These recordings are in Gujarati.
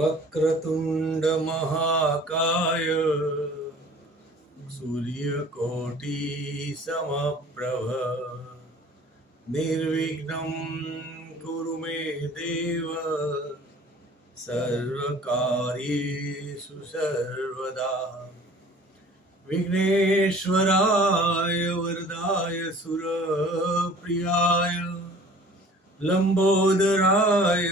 वक्रतुंड महाकाय सूर्यकोटि समप्रभ निर्विघ्नं कुरु मे देव सर्वकार्येषु सर्वदा विघ्नेश्वराय वरदाय सुरप्रियाय लंबोदराय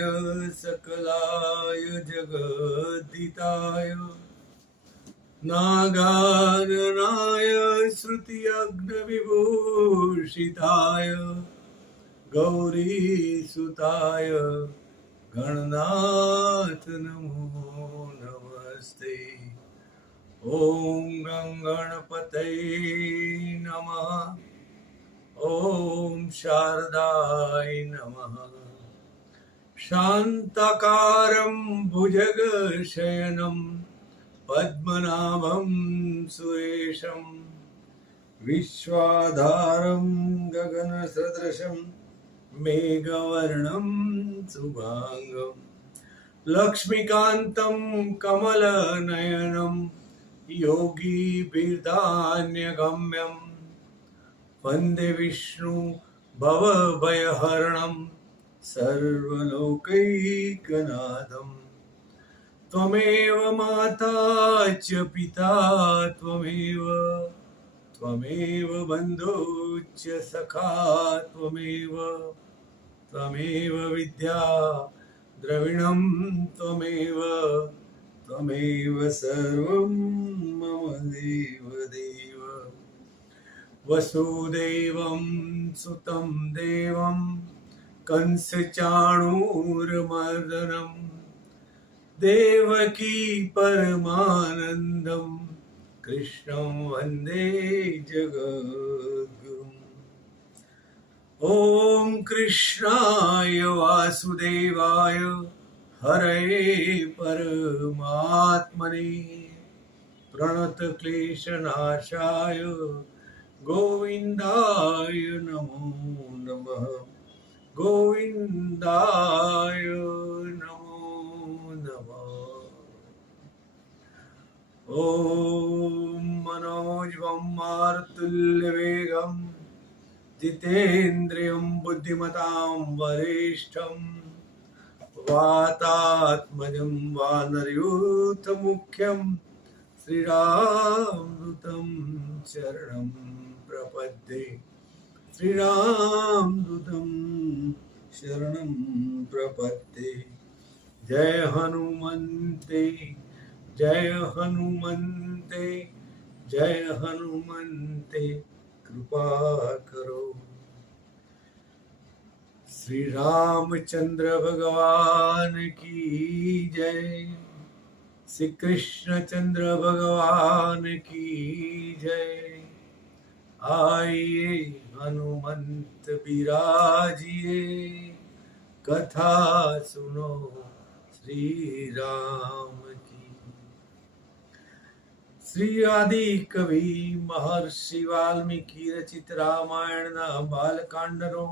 सकलाय जगद्दिताय नागाननाय श्रुतियज्ञविभूषिताय गौरीसुताय गणनाथ नमो नमस्ते। ओम गणपतये नमः। ओम शारदाय नमः। शांताकारं भुजगशयनं पद्मनाभं सुरेशं विश्वाधारं गगनसदृशं मेघवर्णं शुभांगं लक्ष्मीकान्तं कमलनयनं योगिभिर्धान्यगम्यं वन्दे विष्णु भवभयहरणं सर्वलोकैकनाथं। त्वमेव माता च पिता त्वमेव बन्धुश्च सखा त्वमेव विद्या द्रविणं त्वमेव सर्वं मम देवदेव। वसुदेवं सुतं देवं कंसचाणूरमर्दनं देवकी परमानन्दं कृष्णं वन्दे जगद्गुरुम्। ॐ कृष्णाय वासुदेवाय हरये परमात्मने प्रणतक्लेशनाशाय गोविन्दाय नमो नमः। गोविन्दाय नमो नमः। ॐ मनोजवं मारुतुल्यवेगं जितेन्द्रियं बुद्धिमतां वरिष्ठं वातात्मजं वानरयूथमुख्यं श्रीरामदूतं शरणं प्रपद्ये। श्रीरामदूतं शरणं प्रपद्ये। जय हनुमन्ते जय हनुमन्ते जय हनुमन्ते कृपा करो। श्री रामचंद्र भगवान की जय। श्री कृष्ण चंद्र भगवान की जय। आइए हनुमंत बिराजिए कथा सुनो श्री राम की। श्री आदि कवि महर्षि वाल्मीकि रचित रामायण ना बालकांडनो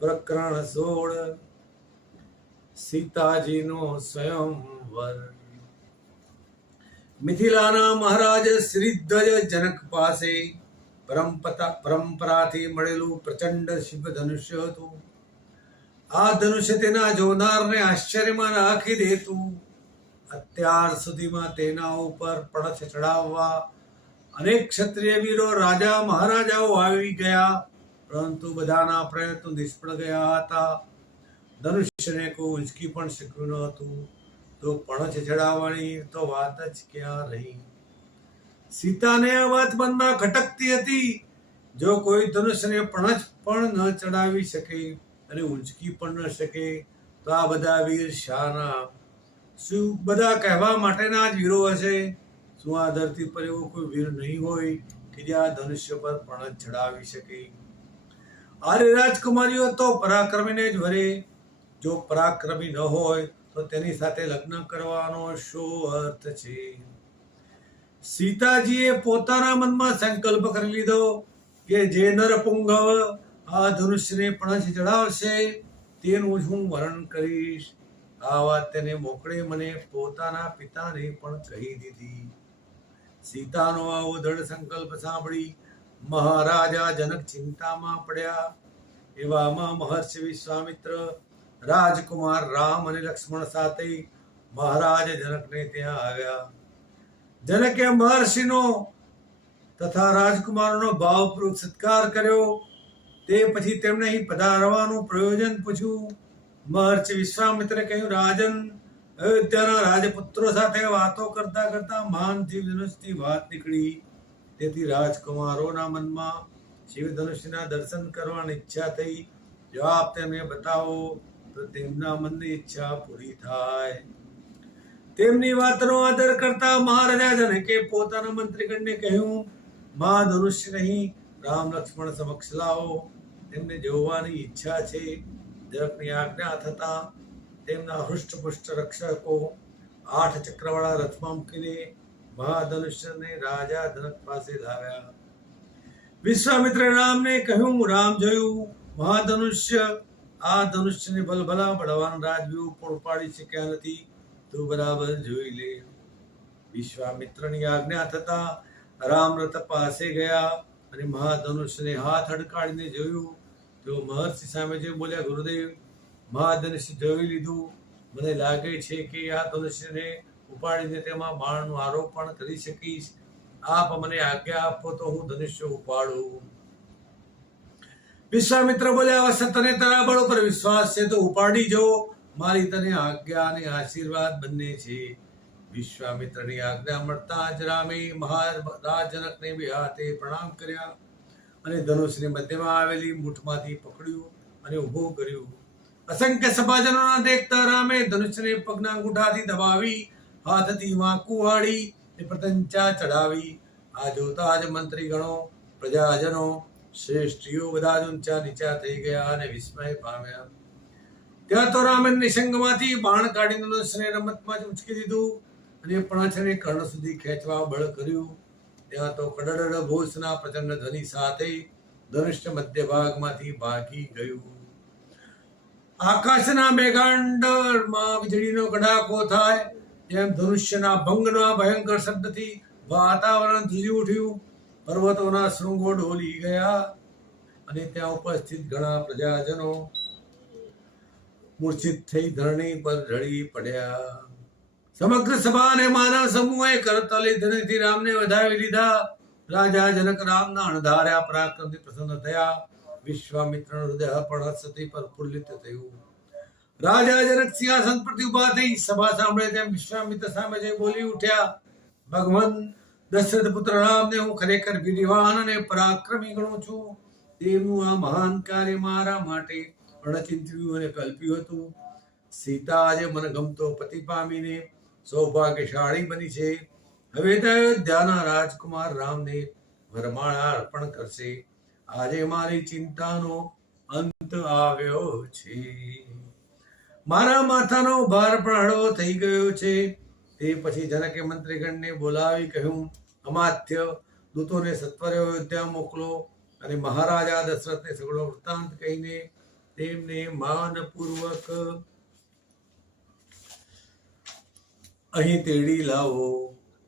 प्रकरण 16 सीताजीनो स्वयंवर। મિથિલાના મહારાજ શ્રીધ્વજ જનક પાસે પરંપરાથી મળેલું પ્રચંડ શિવ ધનુષ્ય હતું. આ ધનુષ્ય તેના જોનારને આશ્ચર્યમાં રાખી દેતું. અત્યાર સુધીમાં તેના ઉપર પણછ ચડાવવા અનેક ક્ષત્રિય વીરો રાજા મહારાજાઓ આવી ગયા, પરંતુ બધાના પ્રયત્નો નિષ્ફળ ગયા હતા. ધનુષ્યને કોઈ ઉંચકી પણ શક્યું ન હતું, તો પણછ ચડાવવાની તો વાત જ ક્યાં રહી. સીતાને આ વાત મનમાં ખટકતી હતી. જો કોઈ ધનુષ્યને પણછ પણ ન ચડાવી શકે અને ઉંચકી પણ ન શકે, તો આ બધા વીર શાના? શું બધા કહેવા માટેના જ વીરો હશે? શું આ ધરતી પર એવો કોઈ વીર નહીં હોય કે જે આ ધનુષ્ય પર પણછ ચડાવી શકે? આરે રાજકુમારીઓ તો પરાક્રમીને જ વરે. જો પરાક્રમી ન હોય તો તેની સાથે લગ્ન કરવાનો શું અર્થ છે? સીતાજીએ પોતાના મનમાં સંકલ્પ કરી લીધો કે જે નરપુંગવ આ ધનુષ્યને પણછ ચડાવશે તેનું હું વર્ણન કરીશ. આ વાત તેને મોકળે મને પોતાના પિતાને પણ કહી દીધી. સીતાનો આવો દૃઢ સંકલ્પ સાંભળી મહારાજા જનક ચિંતામાં પડ્યા. એવામાં મહર્ષિ વિશ્વામિત્ર રાજકુમાર રામ અને લક્ષ્મણ સાથે મહારાજ જનકને ત્યાં આવ્યા. જનકે મહર્ષિનો તથા રાજકુમારનો ભાવપૂર્વક સત્કાર કર્યો. તે પછી તેમણે અહીં પધારવાનું પ્રયોજન પૂછ્યું. મહર્ષિ વિશ્વામિત્રે કહ્યું, રાજન, અયોધ્યાના રાજપુત્રો સાથે વાતો કરતા કરતા માનથી ધનુષની વાત નીકળી. તેથી રાજકુમારોના મનમાં શિવધનુષના દર્શન કરવાની ઈચ્છા થઈ. જો આપ તેમને બતાવો તો તેમના મનની ઈચ્છા પૂરી થાય. તેમની વાતનો આદર કરતા મહારાજા જનકે પોતાના મંત્રીગણને કહ્યું, મહાધનુષ્ય નહીં, રામ લક્ષ્મણ સમક્ષ લાવો, તેમને જોવાની ઈચ્છા છે. જનકની આજ્ઞા થતા તેમના હૃષ્ટપુષ્ટ રક્ષકો 8 ચક્રવાળા રથમાં મૂકીને મહાધનુષ્યને રાજા જનક પાસે લાવ્યા. વિશ્વામિત્રે રામને કહ્યું, રામ જોયું મહાધનુષ્ય, આ ધનુષ્યને ભલભલા બળવાન રાજવીઓ પણ ઉપાડી શક્યા નથી. તું બરાબર જોઈ લે. વિશ્વામિત્રની આજ્ઞા થતા રામ રથ પાસે ગયા અને મહાધનુષ્યને હાથ અડકાડીને જોયું. તેઓ મહર્ષિ સામે જોઈ બોલ્યા, ગુરુદેવ, મહાધનુષ્ય જોઈ લીધું. મને લાગે છે કે આ ધનુષ્યને ઉપાડીને તેમાં બાણનું આરોપણ કરી શકીશ. આપ મને આજ્ઞા આપો તો હું ધનુષ્ય ઉપાડું. વિશ્વામિત્ર બોલ્યા, અવશ્ય તને તારા બળ પર વિશ્વાસ છે તો ઉપાડી જો. મારી તને આજ્ઞા અને આશીર્વાદ બંને છે. વિશ્વામિત્રની આજ્ઞા મળતા જ રામે મહારાજ જનકને બે હાથે પ્રણામ કર્યા અને ધનુષને મધ્યમાં આવેલી મૂઠમાંથી પકડ્યું અને ઊભું કર્યું. અસંખ્ય સભાજનોના દેખતા રામે ધનુષને પગના અંગૂઠાથી દબાવી હાથથી વાંકું વાળી પ્રતંચા ચડાવી. આ જોતા જ મંત્રીગણો, પ્રજાજનો, શ્રેષ્ઠીઓ બધા જ ઊંચા નીચા થઈ ગયા અને વિસ્મય પામ્યા. ત્યાં તો રામે નિસંગમાંથી બાણ કાઢીને ધનુષને રમતમાં જ ઉંચકી દીધું અને પણાછને કર્ણ સુધી ખેંચવા બળ કર્યું. ત્યાં તો કડડ ઘોષના પ્રચંડ ધ્વનિ સાથે ધનુષ્ય મધ્ય ભાગમાંથી ભાગી ગયું. આકાશના મેઘાંડમાં વીજળીનો કડાકો થાય તેમ ધનુષ્યના ભંગના ભયંકર શબ્દથી વાતાવરણ ધ્રુજી ઉઠ્યું. પર્વતોના શૃંગો ડોલી ગયા અને ત્યાં ઉપસ્થિત ઘણા પ્રજાજનો મૂર્છિત થઈ ધરણી પર ઢળી પડ્યા. સમગ્ર સભા અને માનવ સમૂહે કરતાલી ધ્વનિથી રામને વધાવી લીધા. રાજા જનક રામના અણધાર્યા પરાક્રમથી પ્રસન્ન થયા. વિશ્વામિત્રનું હૃદય પણ હર્ષથી પ્રફુલ્લિત થયું. રાજા જનક સિંહાસન પરથી ઉભા થઈ સભા સાંભળે તેમ વિશ્વામિત્ર સામે જઈ બોલી ઉઠ્યા, ભગવાન દશરથ પુત્ર રામને હું ખરેખર વિદ્વાન અને પરાક્રમી ગણું છું. તેમનું આ મહાન કાર્ય મારા માટે અણચિંત્યું અને કલ્પ્યું હતું. સીતા આજે મનગમતો પતિ પામીને સૌભાગ્યશાળી બની છે. હવે તો અયોધ્યાના રાજકુમાર રામને વરમાળા અર્પણ કરશે. આજે મારી ચિંતાનો અંત આવ્યો છે. મારા માથાનો ભાર પણ હળવો થઈ ગયો છે. તે પછી જનકે મંત્રીગણને બોલાવી કહ્યું, અમાત્ય દૂતોને સત્વરે અયોધ્યા મોકલો અને મહારાજા દશરથને સગળો વૃત્તાંત કહીને તેમને માનપૂર્વક અહીં તેડી લાવો.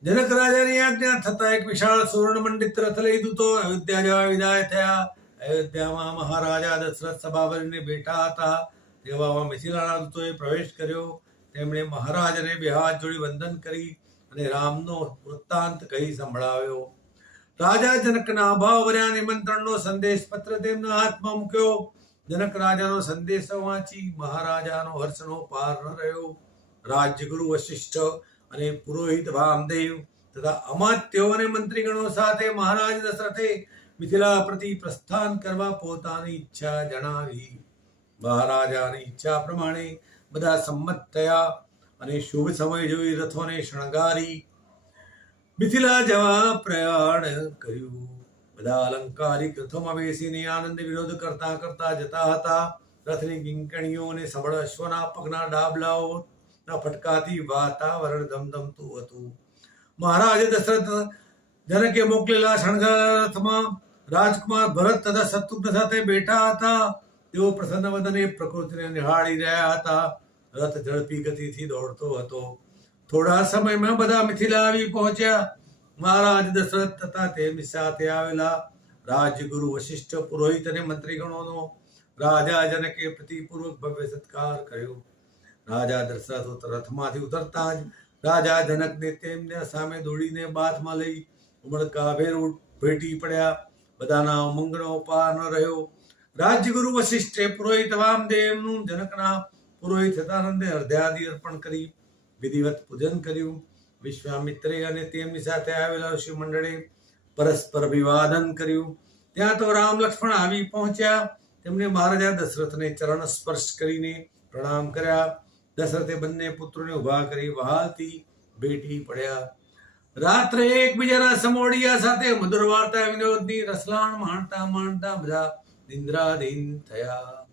જનક રાજાની આજ્ઞા થતા એક વિશાળ સુવર્ણ મંડિત રથ લઈ દૂતો અયોધ્યા જવા વિદાય થયા. અયોધ્યામાં મહારાજા દશરથ સભા ભરીને બેઠા હતા. તેવામાં મિથિલાના દૂતોએ પ્રવેશ કર્યો. તેમણે મહારાજને બે હાથ જોડી વંદન કરી અને રામનો વૃત્તાંત કહી સંભળાવ્યો. રાજા જનકના ભાવભર્યા નિમંત્રણનો સંદેશ પત્ર તેમના હાથમાં મૂક્યો. જનક રાજાનો સંદેશો વાંચી મહારાજાનો હર્ષનો પાર ન રહ્યો. રાજ્યગુરુ વશિષ્ઠ અને પુરોહિત વામદેવ તથા અમાત્યો અને મંત્રીગણો સાથે મહારાજ દશરથે મિથિલા પ્રતિ પ્રસ્થાન કરવા પોતાની ઈચ્છા જણાવી. મહારાજાની ઈચ્છા પ્રમાણે બધા સંમત થયા અને શુભ સમય જોઈ રથોને શણગારી મિથિલા જવા પ્રયાણ કર્યું. બધા અલંકારિક રથોમાં બેસીને આનંદ વિરોધ કરતા કરતા જતા હતા. રથની કિંકણીઓ અને સબળ અશ્વના પગના ડાબલાઓ ફટકાથી વાતાવરણ ધમધમતું હતું. મહારાજ દશરથ જનકે મોકલેલા શણગારેલા રથમાં રાજકુમાર ભરત તથા શત્રુઘ્ન સાથે બેઠા હતા. તેઓ પ્રસન્ન વદને પ્રકૃતિને નિહાળી રહ્યા હતા રથ ઝડપી ગતિથી દોડતો હતો. થોડા સમયમાં બધા મિથિલા આવી પહોંચ્યા. મહારાજ દશરથ તથા તેમની સાથે આવેલા રાજગુરુ વશિષ્ઠ, પુરોહિત અને મંત્રીગણોનો રાજા જનકે પ્રતિપૂર્વક ભવ્ય સત્કાર કર્યો. રાજા દશરથ રથમાંથી ઉતરતા જ રાજા જનકને તેમના સામે દોડીને બાથમાં લઈ ઉમળકાભેર ભેટી પડ્યા. બધાના ઉમંગનો પાર ન રહ્યો. રાજગુરુ વશિષ્ઠે પુરોહિત વામદેવનું જનકના પુરોહિત સતાનંદે અર્ધ્યાદિ અર્પણ કરી વિધિવત પૂજન કર્યું. વિશ્વામિત્રે અને તેમની સાથે આવેલા ઋષિ મંડળે પરસ્પર અભિવાદન કર્યું. ત્યાં તો રામ લક્ષ્મણ આવી પહોંચ્યા. તેમણે મહારાજા દશરથને ચરણ સ્પર્શ કરીને પ્રણામ કર્યા. દશરથે બંને પુત્રોને ઉભા કરી વહાલથી ભેટી પડ્યા. રાત્રે એકબીજાના સમોડિયા સાથે મધુર વાર્તા વિનોદની રસલાણ માણતા માણતા બધા નિંદ્રાધીન થયા.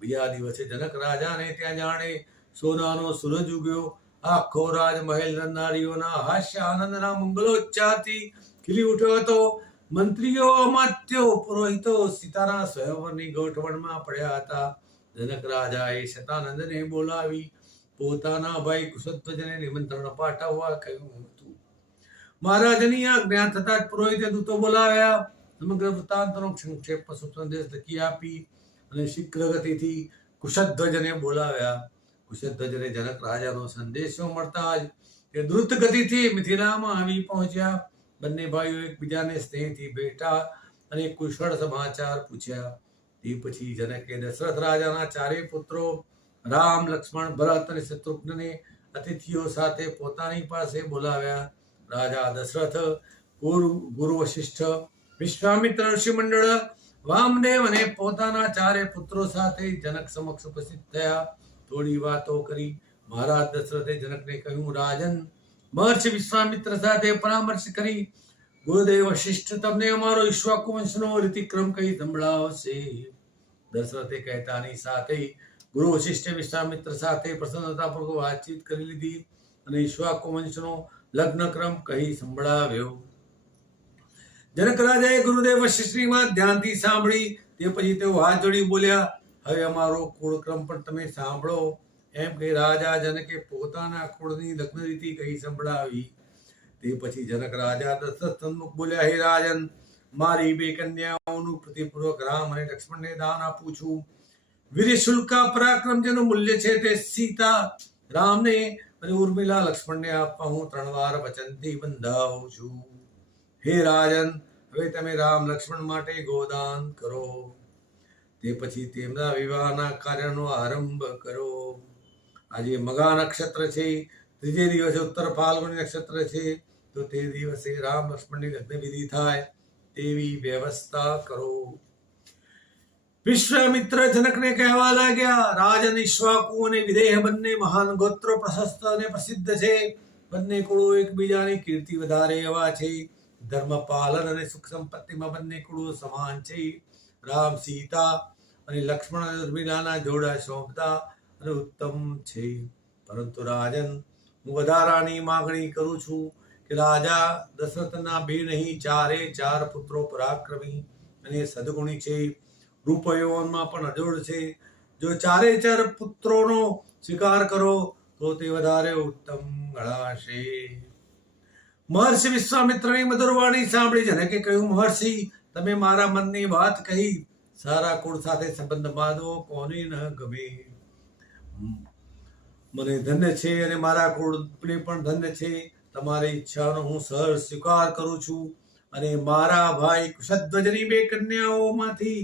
બીજા દિવસે જનક રાજાને ત્યાં જાણે સોનાનો સૂરજ ઉગ્યો. આખો રાજમહેલ નારીઓના હાસ્ય આનંદના મંગલોચ્ચારથી ખીલી ઉઠ્યો હતો. મંત્રીઓ, અમાત્યો, પુરોહિતો સીતાના સ્વયંવરની ગોઠવણમાં પડ્યા હતા. જનક રાજાએ શતાનંદને બોલાવી પોતાના ભાઈ કુશધ્વજને નિમંત્રણ પાઠવવા કહ્યું હતું. મહારાજની આજ્ઞા થતા જ પુરોહિતે દૂતો બોલાવ્યા. સમગ્ર વૃત્તાંતનો સંક્ષેપ સંદેશ લખી આપી અને શીઘ્ર ગતિથી કુશધ્વજને બોલાવ્યા. કુશધ્વજને જનક રાજાનો સંદેશો મળતા જ તે દ્રુત ગતિથી મિથિલામાં આવી પહોંચ્યા. બંને ભાઈઓ એકબીજાને સ્નેહથી ભેટા અને કુશળ સમાચાર પૂછ્યા. તે પછી જનકે દશરથ રાજાના ચારેય પુત્રો રામ, લક્ષ્મણ, ભરત અને શત્રુઘ્નને અતિથિઓ સાથે પોતાની પાસે બોલાવ્યા. રાજા દશરથ, ગુરુ વશિષ્ઠ, વિશ્વામિત્ર ઋષિ મંડળ, વામદેવ અને પોતાના ચારે પુત્રો સાથે જનક સમક્ષ ઉપસ્થિત થયા. થોડી વાતો કરી મહારાજ દશરથે જનકને કહ્યું, રાજન, મહર્ષિ વિશ્વામિત્ર સાથે પરામર્શ કરી ગુરુદેવ વશિષ્ઠ તમને અમારો ઈક્ષ્વાકુ વંશનો રીતિક્રમ કહી સંભળાવશે. દશરથે કહેતાની સાથે ગુરુ વશિષ્ઠે વિશ્વામિત્ર સાથે પ્રસન્નતાપૂર્વક વાતચીત કરી લીધી અને ઈક્ષ્વાકુ વંશનો લગ્નક્રમ કહી સંભળાવ્યો. જનક રાજાએ ગુરુદેવ વશિષ્ઠની વાત ધ્યાનથી સાંભળી. તે પછી તેઓ હાથ જોડી બોલ્યા, હવે અમારો કુળક્રમ પણ તમે સાંભળો. એમ કહી રાજા જનકે પોતાના કુળની લગ્ન રીતિ કહી સંભળાવી. તે પછી જનક રાજા દશરથ સન્મુખ બોલ્યા, હે રાજન, મારી બે કન્યાઓનું પ્રતિપૂર્વક રામ અને લક્ષ્મણને દાન આપું છું. વીર શુલ્કા પરાક્રમ જેનું મૂલ્ય છે તે સીતા, રામને અને ઉર્મિલા લક્ષ્મણને આપવા હું 3 વાર વચનથી બંધાવું છું. હે રાજન, હવે તમે રામ લક્ષ્મણ માટે ગોદાન કરો. તે પછી તેમના વિવાહના કાર્યનો આરંભ કરો. આજે મગા નક્ષત્ર છે. ત્રીજે દિવસે ઉત્તર ફાલ્ગુની નક્ષત્ર છે. તો તે દિવસે રામ લક્ષ્મણની લગ્ન વિધિ થાય તેવી વ્યવસ્થા કરો. વિશ્વામિત્ર જનકને કહેવા લાગ્યા, રાજન, ઈક્ષ્વાકુ અને વિદેહ બંને મહાન ગોત્રો પ્રશસ્ત અને પ્રસિદ્ધ છે. બંને કુળો એકબીજાની કીર્તિ વધારે એવા છે. ધર્મ પાલન અને સુખ સંપત્તિમાં બંને કુળો સમાન છે. રામ, સીતા અને લક્ષ્મણ અને ઉર્મિલાના જોડા શોભતા અને ઉત્તમ છે. પરંતુ રાજન, હું વધારાની માગણી કરું છું કે રાજા દશરથના 2 નહીં 4 પુત્રો પરાક્રમી અને સદગુણી છે. રૂપ યૌવનમાં પણ અજોડ છે. જો 4 પુત્રોનો સ્વીકાર કરો તો તે વધારે ઉત્તમ ગણાશે. મહર્ષિ વિશ્વામિત્રની મધુર વાણી સાંભળી જનકે કહ્યું, મહર્ષિ, તમે મારા મનની વાત કહી. સારા કુળ સાથે સંબંધ બાંધવો કોને ન ગમે. મને ધન્ય છે અને મારા કુળને પણ ધન્ય છે. તમારી ઈચ્છાનો હું સહર્ષ સ્વીકાર કરું છું અને મારા ભાઈ કુશધ્વજની 2 કન્યાઓમાંથી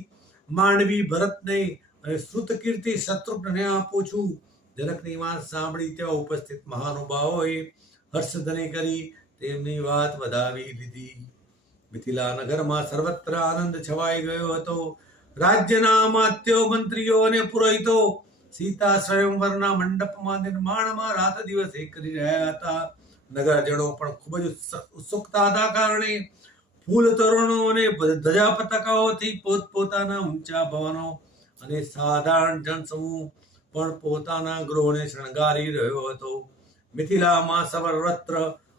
માંડવી ભરતને અને શ્રુતકીર્તિ શત્રુઘ્નને આપું છું. જનકની વાત સાંભળી ત્યાં ઉપસ્થિત મહાનુભાવોએ હર્ષધ્વનિ કરી તેમની વાત વધાવી લીધી. મિથિલા નગરમાં સર્વત્ર આનંદ છવાઈ ગયો હતો. રાજ્યના અમાત્યો, મંત્રીઓ અને પુરોહિતો સીતા સ્વયંવરના મંડપમાં નિર્માણમાં રાત દિવસ એક કરી રહ્યા હતા. નગરજનો પણ ખૂબ જ ઉત્સુકતા હતા કારણે ફૂલ તોરણો અને ધજા પતાકાઓથી પોતપોતાના ઊંચા ભવનો અને સાધારણ જનસમૂહ પણ પોતાના ગૃહોને શણગારી રહ્યો હતો. મિથિલામાં સર્વત્ર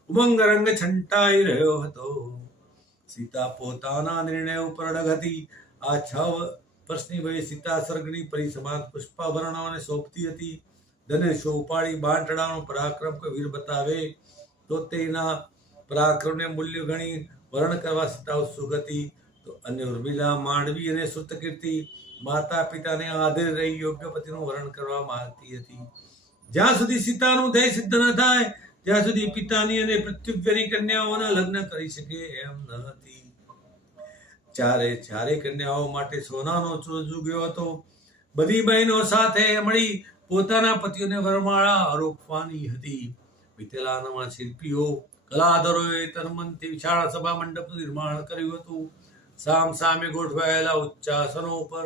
ઉમંગ રંગ છંટાઈ રહ્યો હતો. સીતા પોતાના નિર્ણય ઉપર અડગ હતી. આ 6 વર્ષની વયે સીતા સ્વર્ગની પરી સમાન પુષ્પાભરણોને શોભતી હતી. ધનુષ્ય ઉપાડી બાણ ચડાવવાનો પરાક્રમ કોઈ વીર બતાવે તો તેના પરાક્રમને મૂલ્ય ગણી વર્ણન કરવા છતાં સુગતિ. તો અન્ય ઉર્મિલા, માંડવી અને સુતકીર્તિ માતા પિતાને આધીન રહી યોગ્ય પતિનું વર્ણન કરવા માંગતી હતી. જ્યાં સુધી સીતાનું ધ્યેય સિદ્ધ ન થાય ત્યાં સુધી પિતાની અને પૃથ્વીની કન્યાઓના લગ્ન કરી શકે એમ ન હતી. ચારે કન્યાઓ માટે સોનાનો ચોજુ ગયો હતો. બધી બહેનો સાથે મળી પોતાના પતિઓને વરમાળા આરોપવાની હતી. વિતેલાના શિલ્પીઓ કલાધરોએ તનમનથી વિશાળ સભા મંડપનું નિર્માણ કર્યું હતું. સામ સામે ગોઠવાયેલા ઉચ્ચાસનો ઉપર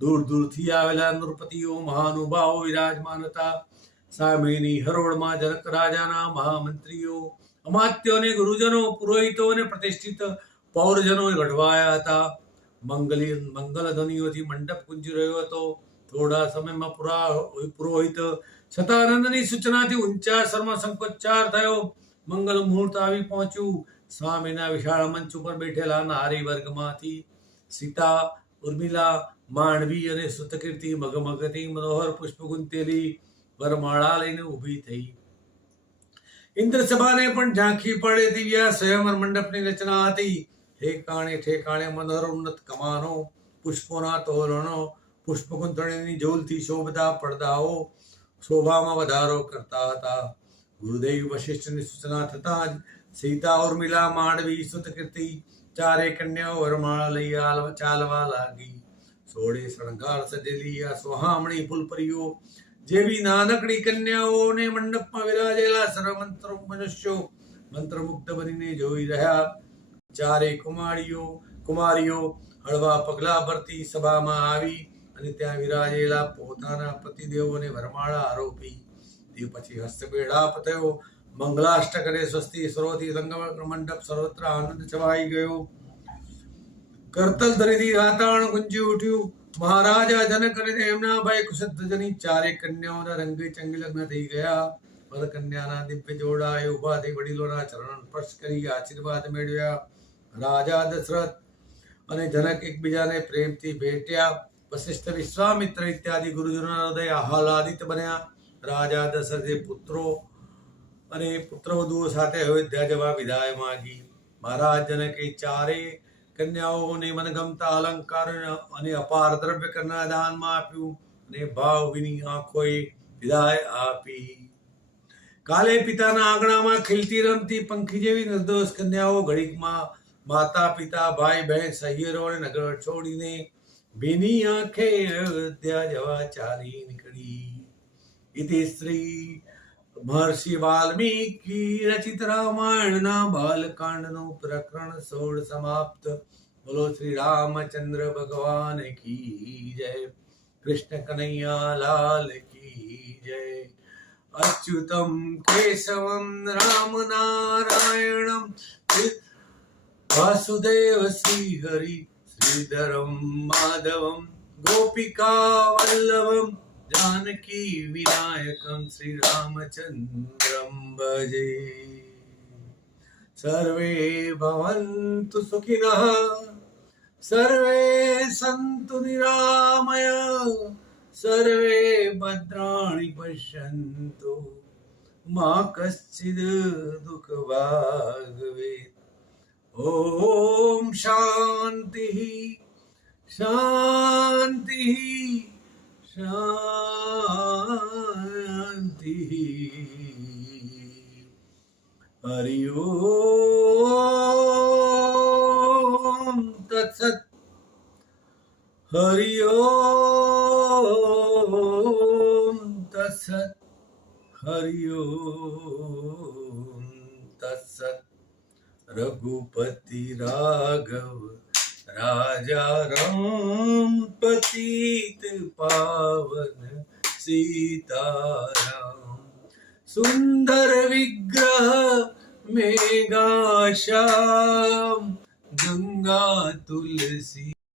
દૂર દૂરથી આવેલા નૃપતિઓ મહાનુભાવો વિરાજમાન હતા. સામેની હરોળમાં જનક રાજાના મહામંત્રીઓ, અમાત્યો અને ગુરુજનો, પુરોહિતો અને પ્રતિષ્ઠિત પૌરજનો ગઢવાયા હતા. મંગલ ધ્વનિઓથી મંડપ ગુંજી રહ્યો હતો. થોડા સમયમાં પુરોહિત શતાનંદની સૂચનાથી ઊંચા સ્વરમાં શંખોચ્ચાર થયો. મંગલ મુહૂર્ત આવી પહોંચ્યું. સ્વામીના વિશાળ મંચ ઉપર બેઠેલા નારી વર્ગમાંથી સીતા, ઉર્મિલા, માંડવી અને સુતકીર્તિ મગમગથી મનોહર પુષ્પ ગુંથેલી વરમાળા લઈને ઊભી થઈ. ઇન્દ્ર સભાને પણ ઝાંખી પડે તેવી સ્વયંવર મંડપની રચના હતી. ઠેકાણે ઠેકાણે મનોહર ઉન્નત કમાનો, પુષ્પોના તોરણો, પુષ્પગુંથણીની ઝોલથી શોભતા પડદાઓ શોભામાં વધારો કરતા હતા. ગુરુદેવ વશિષ્ઠની સૂચના થતાં જ સીતા, ઉર્મિલા, માંડવી, સુતકીર્તિ ચારે કન્યાઓ વરમાળા લઈ ચાલવા લાગી. સોળે શણગાર સજેલી આ સોહામણી ફૂલપરીઓ જેવી નાનકડી કન્યાઓને મંડપમાં વિરાજેલા સર્વમંત્ર મનુષ્યો મંત્રમુગ્ધ બનીને જોઈ રહ્યા. ચારે કુમારીઓ હળવા પગલા ભરતી સભામાં આવી અને ત્યાં વિરાજેલા પોતાના પતિદેવોને વરમાળા આરોપી. તે પછી હસ્તમેળાપ થયો. મંગલાષ્ટક અને સ્વસ્તિ સ્વરોથી મંડપ સર્વત્ર આનંદ છવાઈ ગયો. કરતલ ધરીથી વાતાવરણ ગુંજી ઉઠ્યું. મહારાજા જનક અને એમના ભાઈ કુશધ્વજની ચારે કન્યાઓના રંગે ચંગે લગ્ન થઈ ગયા. વરકન્યાના દિવ્ય જોડાએ ઉભા થઈ વડીલોના ચરણ સ્પર્શ કરી આશીર્વાદ મેળવ્યા. રાજા દશરથ અને જનક એકબીજાને પ્રેમથી ભેટ્યા. વશિષ્ઠ, વિશ્વામિત્ર ઇત્યાદિ ગુરુજનોના હૃદય આહલાદિત બન્યા. રાજા દશરથે પુત્રો અને પુત્રવધુઓ સાથે અયોધ્યા જવા વિદાય માંગી. મહારાજ જનકે ચારે કન્યાઓને મનગમતા અલંકાર અને અપાર દ્રવ્ય કન્યા દાનમાં આપ્યું અને ભાવની આંખોએ વિદાય આપી. કાલે પિતાના આંગણામાં ખીલતી રમતી પંખી જેવી નિર્દોષ કન્યાઓ ઘડીકમાં માતા પિતા ભાઈ બહેન સહિયરો અને નગર છોડીને ભીની આંખે અયોધ્યા જવા ચાલી નીકળી. ઇતિ શ્રી મહર્ષિ વાલ્મીકી રચિત રામાયણના બાલકાંડનું પ્રકરણ 16 સમાપ્ત. બોલો શ્રી રામચંદ્ર ભગવાન કી જય. કૃષ્ણ કનૈયા લાલ કી જય. અચ્યુતમ કેશવમ રામ નારાયણમ વાસુદેવ શ્રી હરિ શ્રીધરમ માધવમ ગોપિકા વલ્લભમ जानकी विनायकम श्री रामचंद्रम भजे. सर्वे भवन्तु सुखिनः, सर्वे सन्तु निरामय, सर्वे भद्राणि पश्यन्तु मा कश्चिद् दुःखभाग् भवेत्. ओम शांति शांति शांति. हरि ओम तत्सत. हरि ओम तत्सत. हरि ओम तत्सत. रघुपति राघव राजा राम पतित पावन सीताराम. सुंदर विग्रह मेघा श्याम गंगा तुलसी